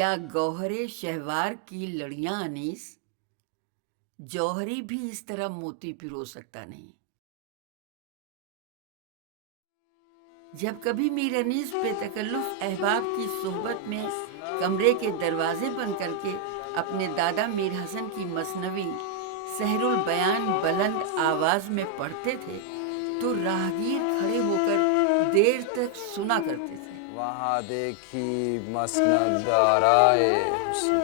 या गौहरे शहवार की लड़ियां अनीस, जौहरी भी इस तरह मोती पिरो सकता नहीं। जब कभी मीर अनीस बेतकल्लुफ अहबाब की सोहबत में कमरे के दरवाजे बंद करके अपने दादा मीर हसन की मसनवी सहरुल बयान बुलंद आवाज में पढ़ते थे तो राहगीर खड़े होकर देर तक सुना करते थे। वहाँ देखी मसनद दाराए हुस्न,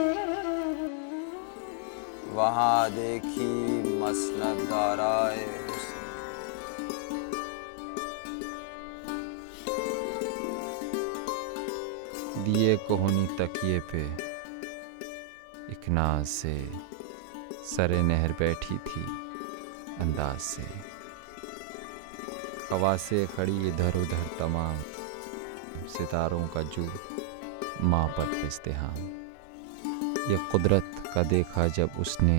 वहाँ देखी मसनद दाराए हुस्न। दिए कोहनी तकिए पे एक नाज से सरे नहर बैठी थी अंदाज से, हवा से खड़ी इधर उधर तमाम सितारों का जू माँ पर इस्तेहाम। ये कुदरत का देखा जब उसने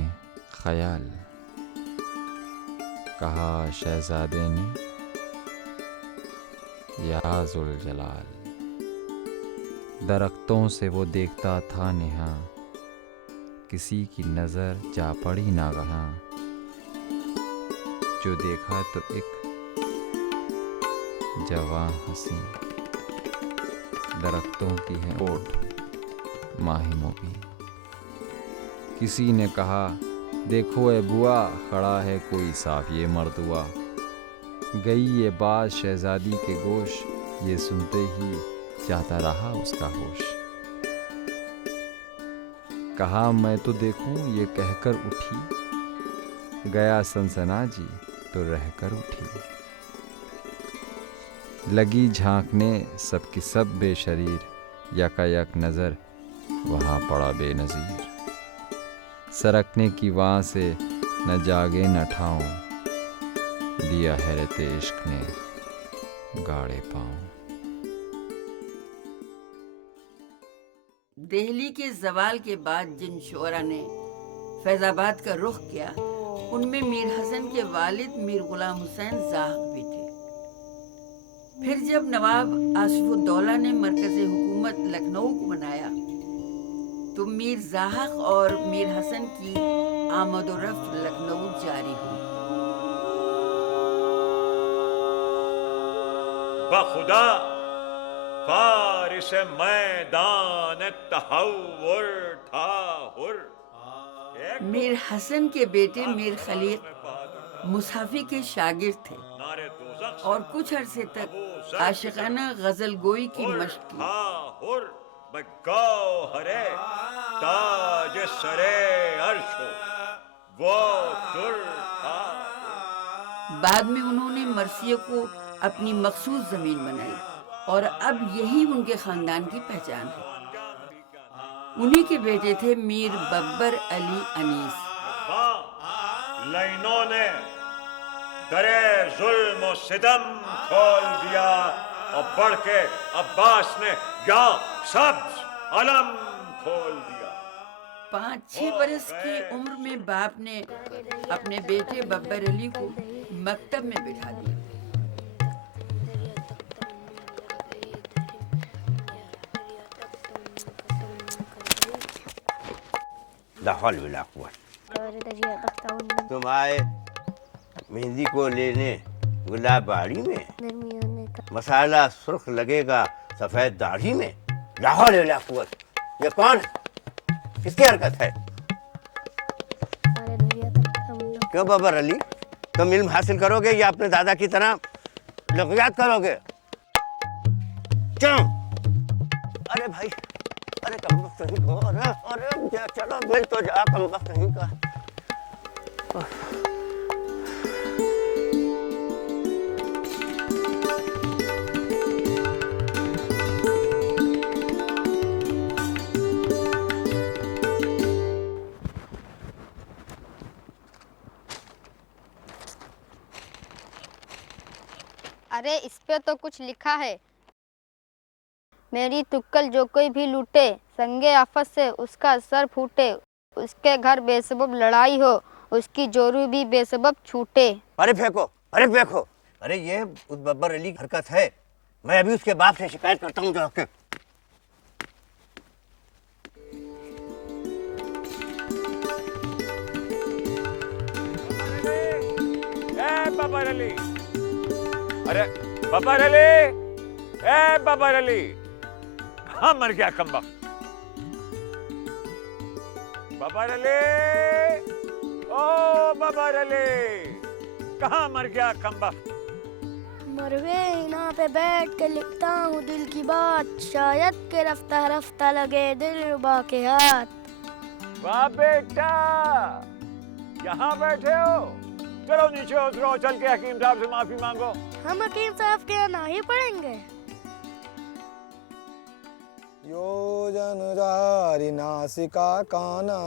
ख्याल, कहा शहजादे ने या जुल जलाल। दरख्तों से वो देखता था नेहा, किसी की नजर जा पड़ी नागहां। जो देखा तो एक जवां हंसी, दरख्तों की है ओट माही मोबी। किसी ने कहा देखो ए बुआ, खड़ा है कोई साफ ये मर्दुआ। गई ये बात शहजादी के गोश, ये सुनते ही जाता रहा उसका होश। कहा मैं तो देखूं ये कहकर उठी, गया सनसना जी तो रहकर उठी। लगी झांकने सबकी सब बेशरीर, यकायक नजर वहाँ पड़ा बेनजीर। सरकने की वहाँ से न जागे न ठाऊं, दिया हैरत इश्क ने गाड़े पाऊं। दिल्ली के जवाल के बाद जिन शोरा ने फैजाबाद का रुख किया, उनमें मीर हसन के वालिद मीर गुलाम हुसैन जाहक भी थे। फिर जब नवाब आसिफुद्दौला ने मरकज़ हुकूमत लखनऊ को बनाया तो मीर जाहक और मीर हसन की आमदोरफ्त लखनऊ जारी हुई। बखुदा फारिस मैदान तहव्वुर था हुर। मीर हसन के बेटे मीर खलीक मुसाफी के शागिर्द थे और कुछ अरसे तक आशिकाना गजल गोई की मशक की। गौहरे ताज सरे अर्शो वो तुर था। बाद में उन्होंने मर्सिया को अपनी मखसूस जमीन बनाई और अब यही उनके खानदान की पहचान है। उन्हीं के बेटे थे मीर बब्बर अली अनीस। लाइनों ने दरे जुल्म सितम खोल दिया और बढ़ के अब्बास ने यहाँ सब्ज अलम खोल दिया। 5-6 बरस की उम्र में बाप ने अपने बेटे बब्बर अली को मकतब में बिठा दिया। तुम आए मेहंदी को लेने गुलाब बाड़ी में, मसाला सुर्ख लगेगा सफेद दाढ़ी में। लाहौल वला कुव्वत, ये कौन किसकी हरकत है? क्यों बब्बर अली, तुम इल्म हासिल करोगे या अपने दादा की तरह लग़वियात करोगे? क्यों? अरे भाई, अरे कम वक्त नहीं को, अरे चलो मिल तो जा, कम वक्त नहीं का। अरे इस पे तो कुछ लिखा है, मेरी तुक्कल जो कोई भी लूटे, संगे आफत से उसका सर फूटे। उसके घर बेसबब लड़ाई हो, उसकी जोरू भी बेसबब छूटे। अरे फेंको, अरे फेंको, अरे ये उस बब्बर अली की हरकत है। मैं अभी उसके बाप से शिकायत करता हूँ जाके। बबर अली, अरे बबर अली, ए बबर अली, कहाँ मर गया कमबख्त? बबर अली, ओ बबर अली, कहाँ मर गया कमबख्त? मरवे हिना पे बैठ के लिखता हूँ दिल की बात, शायद के रफ्ता रफ्ता लगे दिल रुबा के हाथ। वाह बेटा, यहाँ बैठे हो? चलो नीचे उतरो, चल के हकीम साहब से माफी मांगो। हम हकीम साहब के यहाँ नहीं पढ़ेंगे। योजन जारी नासिका काना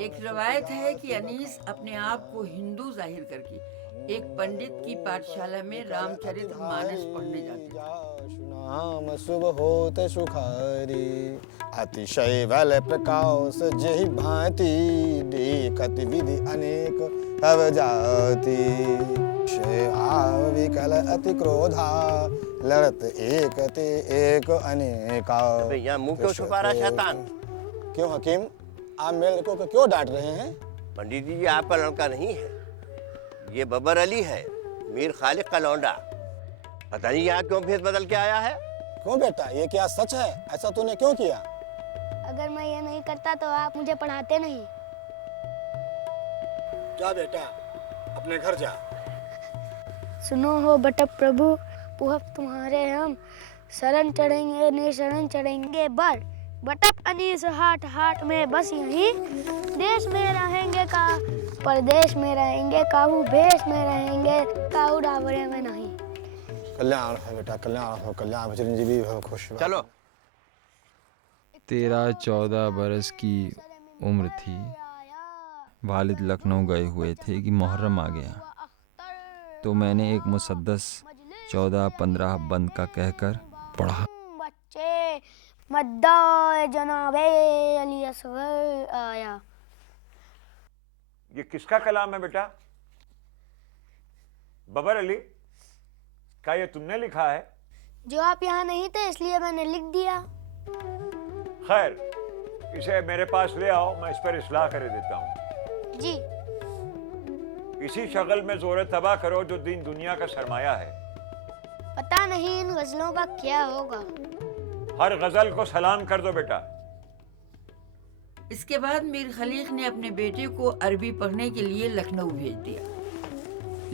एक रवायत है कि अनीस अपने आप को हिंदू जाहिर करके एक पंडित की पाठशाला में रामचरितमानस पढ़ने जाते थे। सुनाम शुभ होत सुखारी अतिशय बल प्रकाश जहि भांति देखत विधि अनेक तव जाति शय विकल अति क्रोधा लड़त एक ते एक अनेका। यहाँ मुंह क्यों छुपा रहा शैतान? क्यों हकीम, आप मेरे लड़कों को क्यों डांट रहे हैं? पंडित जी, ये आपका लड़का नहीं है, ये बबर अली है, मीर खालिक का लौंडा। पता नहीं यहाँ क्यों भेद बदल के आया है। क्यों बेटा, ये क्या सच है? ऐसा तूने क्यों किया? अगर मैं ये नहीं करता तो आप मुझे पढ़ाते नहीं। जा बेटा, अपने घर जा। सुनो हो बटप प्रभु, पुहब तुम्हारे हम शरण चढ़ेंगे नहीं शरण चढ़ेंगे बर। बटप अनीस हाट हाट में बस यहीं, देश में रहेंगे का परदेश में रहेंगे, काहू भेष में रहेंगे काहू डावरे में नहीं। कल्याण हो बेटा, कल्याण हो, कल्याण हो, चिरंजीवी हो, खुश हो। चलो। 13-14 बरस की उम्र थी। वालिद लखनऊ गए हुए थे कि मुहर्रम आ गया, तो मैंने एक मुसद्दस 14-15 बंद का कहकर पढ़ा। बच्चे मद्दा जनाबे अली असगर आया। ये किसका कलाम है बेटा? बबर अली, क्या ये तुमने लिखा है? जो आप यहाँ नहीं थे इसलिए मैंने लिख दिया। खैर, इसे मेरे पास ले आओ, मैं इस पर इस्लाह कर देता हूँ। जी। इसी शगल में जोर तबाह करो जो दीन दुनिया का सरमाया है। पता नहीं इन गजलों का क्या होगा। हर गजल को सलाम कर दो बेटा। इसके बाद मीर खलीक ने अपने बेटे को अरबी पढ़ने के लिए लखनऊ भेज दिया।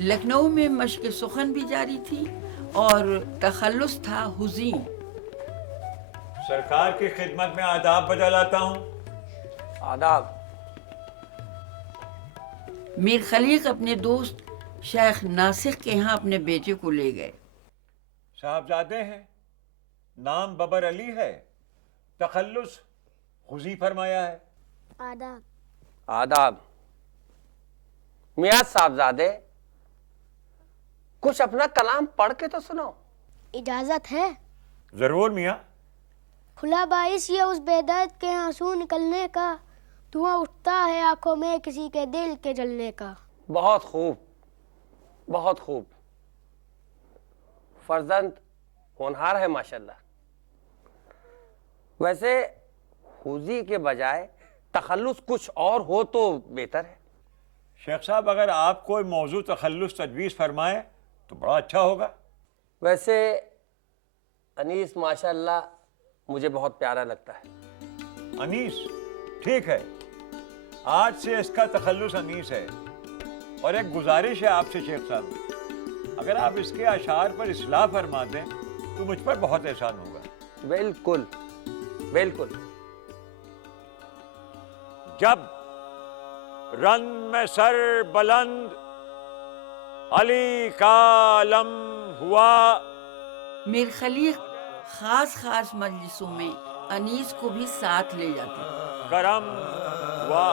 लखनऊ में मश्क सुखन भी जारी थी और तखल्लुस था हुज़ीन। सरकार की खिदमत में आदाब बजा लाता हूँ। आदाब। मीर खलीक अपने दोस्त शेख नासिक के यहाँ अपने बेटे को ले गए। साहबजादे हैं, नाम बबर अली है, तखल्लुस खुजी फरमाया है। आदाब। आदाब। मियाँ साहबजादे, कुछ अपना कलाम पढ़ के तो सुनाओ। इजाजत है? जरूर मियाँ। खुला बाइस ये उस बेदर्द के आंसू निकलने का, धुआं उठता है आंखों में किसी के दिल के जलने का। बहुत खूब, बहुत खूब। फर्जंद होनहार है माशाल्लाह। वैसे हुजी के बजाय तखल्लुस कुछ और हो तो बेहतर है। शेख साहब, अगर आप कोई मौजू तखल्लुस तजवीज़ फरमाएं तो बड़ा अच्छा होगा। वैसे अनीस माशाल्लाह मुझे बहुत प्यारा लगता है। अनीस, ठीक है, आज से इसका तखल्लुस अनीस है। और एक गुजारिश है आपसे शेख साहब, अगर आप इसके अशार पर इस्लाह फरमा दें तो मुझ पर बहुत एहसान होगा। बिल्कुल बिल्कुल। जब रन में सर बुलंद अली का आलम हुआ। मीर खलीक खास खास मजलिसों में अनीस को भी साथ ले जाते। करम हुआ,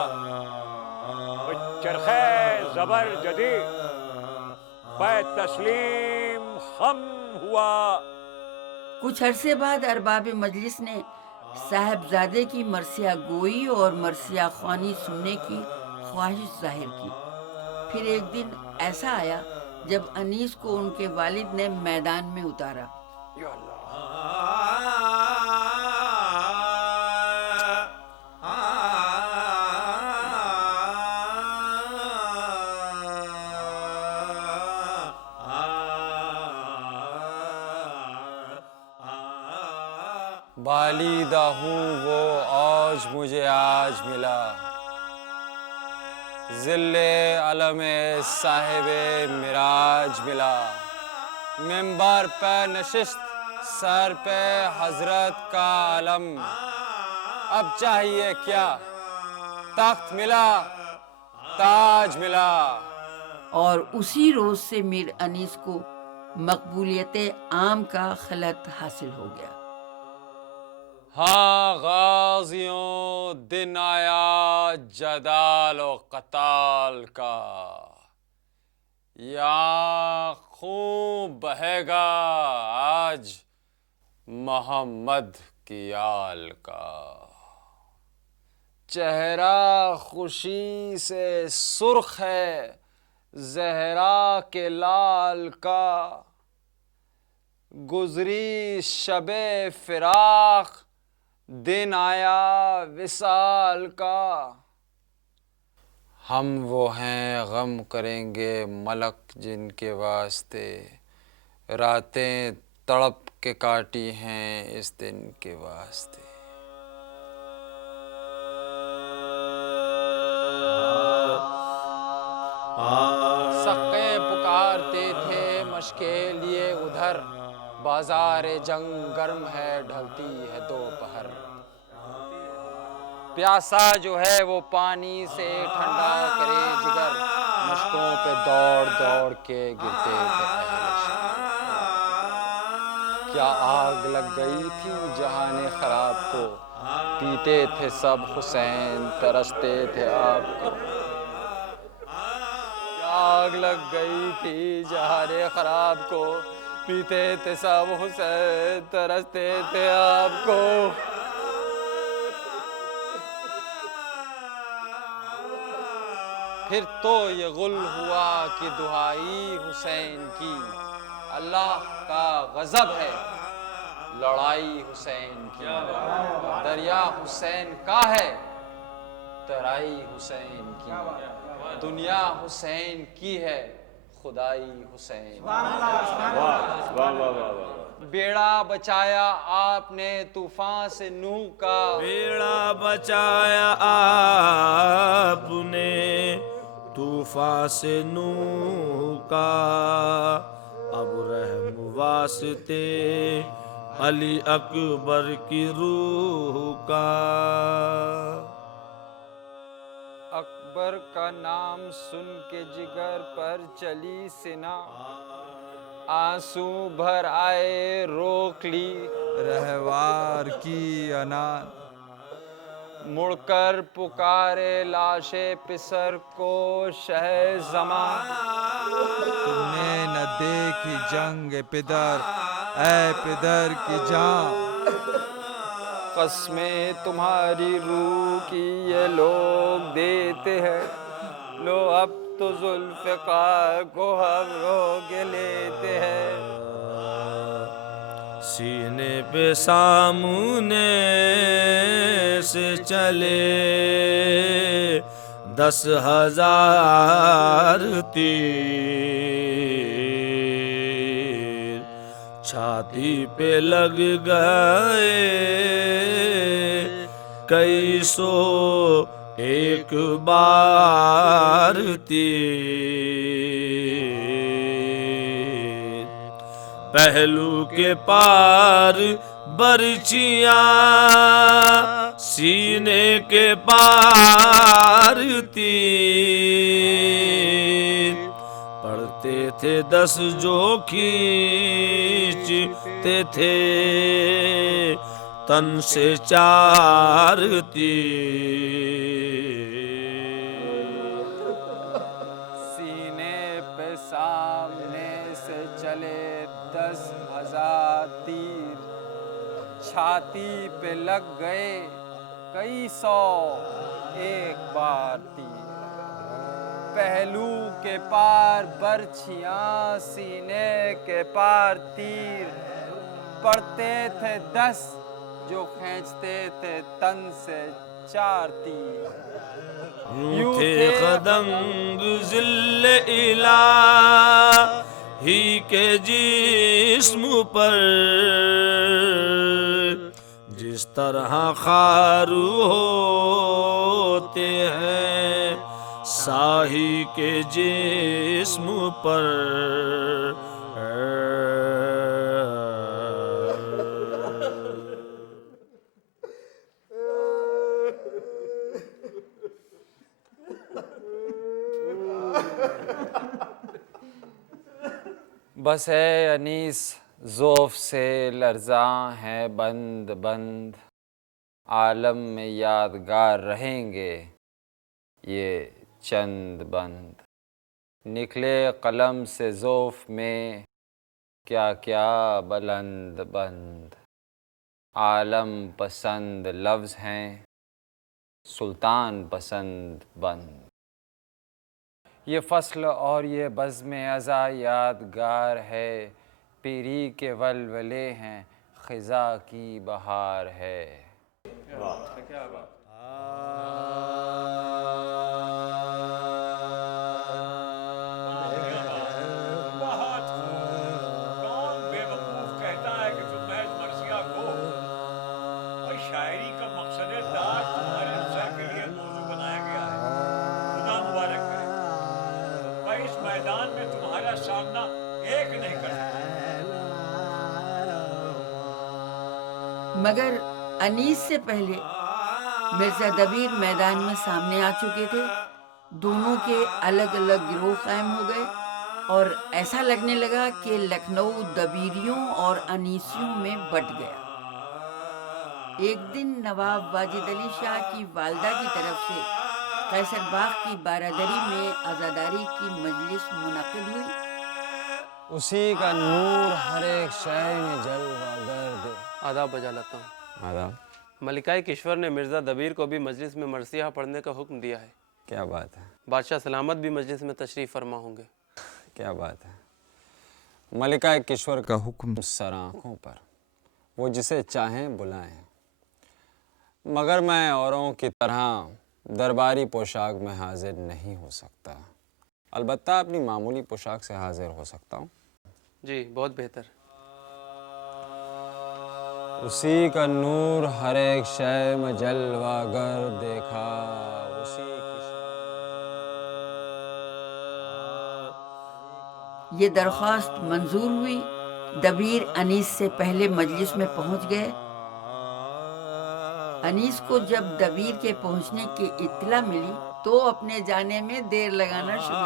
चरखे जबर जदी पे तस्लीम खम हुआ। कुछ अरसे बाद अरबाब मजलिस ने साहबजादे की मरसिया गोई और मरसिया ख्वानी सुनने की ख्वाहिश जाहिर की। फिर एक दिन ऐसा आया जब अनीस को उनके वालिद ने मैदान में उतारा। वालिदा हूँ वो औज मुझे आज मिला, ज़िल्ले अलमे साहिबे मिराज मिला। मिंबर पे नशिस्त, सर पे हजरत का अलम, अब चाहिए क्या? तख्त मिला, ताज मिला। और उसी रोज से मीर अनीस को मकबूलियत आम का खलत हासिल हो गया। हाँ गाजियों, दिन आया जदाल व कताल का, या खून बहेगा आज मोहम्मद की आल का। चेहरा खुशी से सुर्ख है ज़हरा के लाल का, गुजरी शबे फिराक दिन आया विसाल का। हम वो हैं गम करेंगे मलक जिनके वास्ते, रातें तड़प के काटी हैं इस दिन के वास्ते। सक़े पुकारते थे मशके लिए उधर, बाजार जंग गर्म है ढलती है दोपहर। प्यासा जो है वो पानी से ठंडा करे जिगर, मुश्कों पे दौड़ दौड़ के गिरते थे अहले शहर। क्या आग लग गई थी जहाने खराब को, पीते थे सब हुसैन तरसते थे आपको। आग लग गई थी जहाने खराब को, पीते थे सब हुसैन तरसते थे आपको। फिर तो ये गुल हुआ कि दुहाई हुसैन की, अल्लाह का गजब है लड़ाई हुसैन की। दरिया हुसैन का है तराई हुसैन की, दुनिया हुसैन की है खुदाई हुसैन। बेड़ा बचाया आपने तूफान से नूह का, बेड़ा बचाया आपने तूफान से नूह का। अब रहम वास्ते अली अकबर की रूह का। अकबर का नाम सुन के जिगर पर चली सिना, आंसू भर आए रोक ली रहवार की अनान। मुड़कर पुकारे लाशे पिसर को शह ज़मान, तुमने न देखी जंग पिदर ऐ पिदर की जान। कसमें तुम्हारी रूह की ये लोग देते हैं, लो अब तो जुल्फ़िकार को हम रोक लेते हैं। सीने पे सामने से चले 10,000 तीर, छाती पे लग गए कई सौ एक बार तीर। पहलू के पार बरछियां, सीने के पार तीर। पढ़ते थे 10 जो खींचते थे तन से 4 तीर। सीने पे सामने से चले 10,000 तीर, छाती पे लग गए कई सौ एक बार तीर। पहलू के पार बरछियां, सीने के पार तीर। पढ़ते थे 10 जो खींचते थे तन से 4 तीर। यूं थे खदंग ज़िल्ले इलाही के जिस्म पर, तरह खारू होते हैं साही के जिस्म पर। बस है अनीस ज़ोफ़ से लर्ज़ां है बंद बंद, आलम में यादगार रहेंगे ये चंद बंद। निकले कलम से ज़ोफ़ में क्या क्या बुलंद बंद, आलम पसंद लफ्ज़ हैं सुल्तान पसंद बंद। ये फ़स्ल और ये बज़्म अज़ा यादगार है, पीरी के वलवले हैं ख़िज़ा की बहार है। बहुत खूब। कौन बेवकूफ कहता है कि तुम महज मर्सिया को। भाई शायरी का मकसद दार तुम्हारे सर के लिए मौजू बनाया गया है। खुदा मुबारक करे। भाई इस मैदान में तुम्हारा सामना एक नहीं कर सकता। मगर अनीस से पहले मिर्ज़ा दबीर मैदान में सामने आ चुके थे। दोनों के अलग अलग गिरोह कायम हो गए और ऐसा लगने लगा कि लखनऊ दबीरियों और अनीसियों में बट गया। एक दिन नवाब वाजिद अली शाह की वालदा की तरफ से कैसरबाग की बारादरी में आज़ादारी की मजलिस मुनक़िद हुई। उसी का नूर हर एक शय में जलवागर दे। आदाब बजा लाता हूँ। आदाब। मलिकाए किश्वर ने मिर्ज़ा दबीर को भी मजलिस में मरसिया पढ़ने का हुक्म दिया है। क्या बात है। बादशाह सलामत भी मजलिस में तशरीफ़ फरमा होंगे। क्या बात है। मलिका किश्वर का हुक्म सर आँखों पर, वो जिसे चाहें बुलाएं। मगर मैं औरों की तरह दरबारी पोशाक में हाजिर नहीं हो सकता। अलबत्ता अपनी मामूली पोशाक से हाजिर हो सकता हूँ। जी बहुत बेहतर। उसी का नूर हर एक शय में जलवागर देखा, उसी की ये दरख्वास्त मंजूर हुई। दबीर अनीस से पहले मजलिस में पहुंच गए। अनीस को जब दबीर के पहुंचने की इत्तला मिली तो अपने जाने में देर लगाना शुरू की।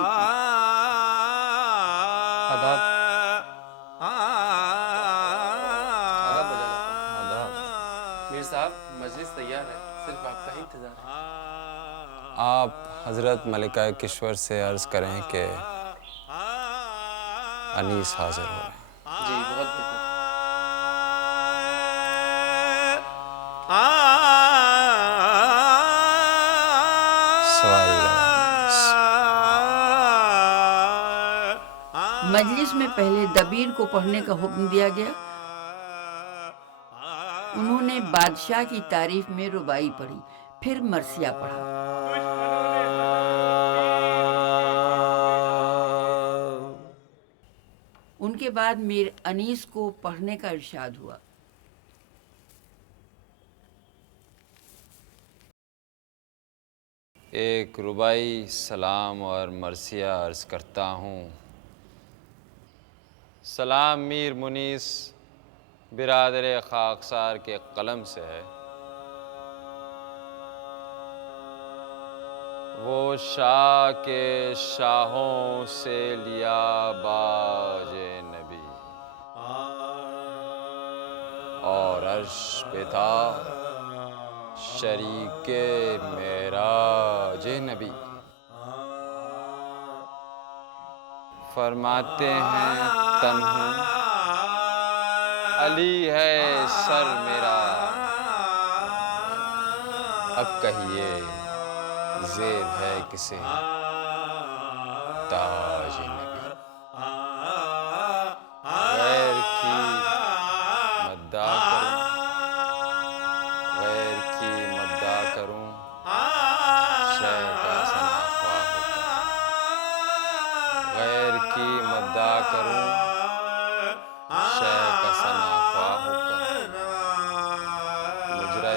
आदाब। आदाब बजा लाता हूँ। मीर साहब मजलिस तैयार है, सिर्फ आपका ही इंतज़ार है। आप हजरत मलिका किश्वर से अर्ज करें कि अनीस हाजिर हो रहे हैं। जी बहुत बेहतर। मजलिस में पहले दबीर को पढ़ने का हुक्म दिया गया। उन्होंने बादशाह की तारीफ में रुबाई पढ़ी, फिर मरसिया पढ़ा। उनके बाद मीर अनीस को पढ़ने का इरशाद हुआ। एक रुबाई सलाम और मरसिया अर्ज करता हूँ। सलाम मीर मुनीस बिरादर खाकसार के कलम से है। वो शाह के शाहों से लिया बाजे नबी, और अर्श पे था शरीके मेराज नबी। फरमाते हैं तन हूँ, अली है सर मेरा। अब कहिए ज़ेब है किसे ताज नबी। गैर की मद्दा करूं, गैर की मद्दा करूं, शय का सनाख्वा होकर। गैर की मद्दा करूं, शय का सनाख्वा होकर। मुजरा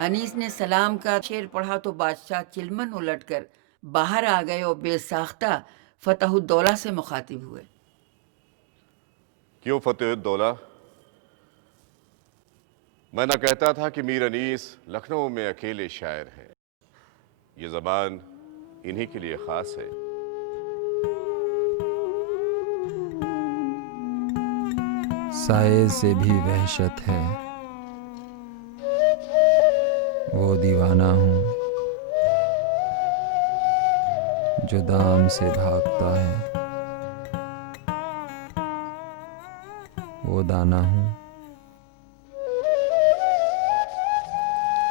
अनीस ने सलाम का शेर पढ़ा तो बादशाह चिलमन उलटकर बाहर आ गए और बेसाख्ता फतहुद्दौला से मुखातिब हुए। क्यों फतेहुद्दौला? मैं न कहता था कि मीर अनीस लखनऊ में अकेले शायर हैं। ये ज़बान इन्हीं के लिए ख़ास है। साए से भी वहशत है, वो दीवाना हूँ जो दाम से भागता है, वो दाना हूँ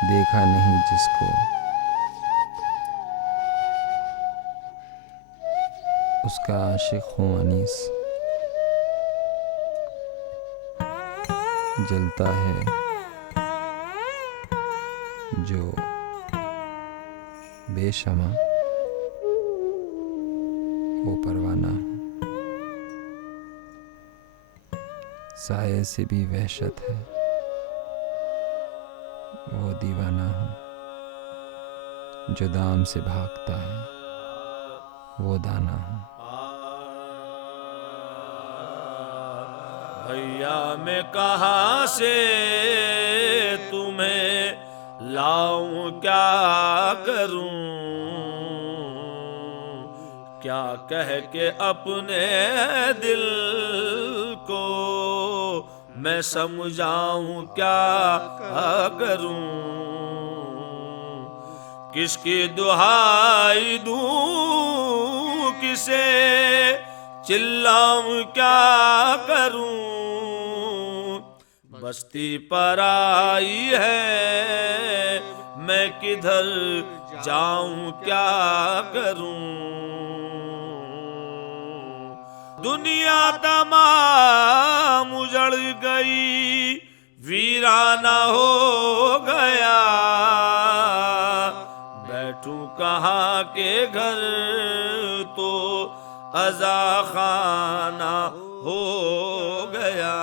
देखा नहीं जिसको, उसका आशिक हूँ अनीस। जलता है जो बेशमा, वो परवाना हूँ। साए से भी वहशत है, वो दीवाना हूँ जो दाम से भागता है, वो दाना हूँ। भैया मैं कहाँ से तुम्हें लाऊं, क्या करूं, क्या कह के अपने दिल को मैं समझाऊं, क्या करूं, किसकी दुहाई दूं, किसे चिल्लाऊं, क्या करूं, बस्ती पर आई है, मैं किधर जाऊं, क्या करूं, दुनिया तमाम उजड़ गई, वीराना हो गया, बैठूं कहाँ के घर, तो अज़ा खाना हो गया।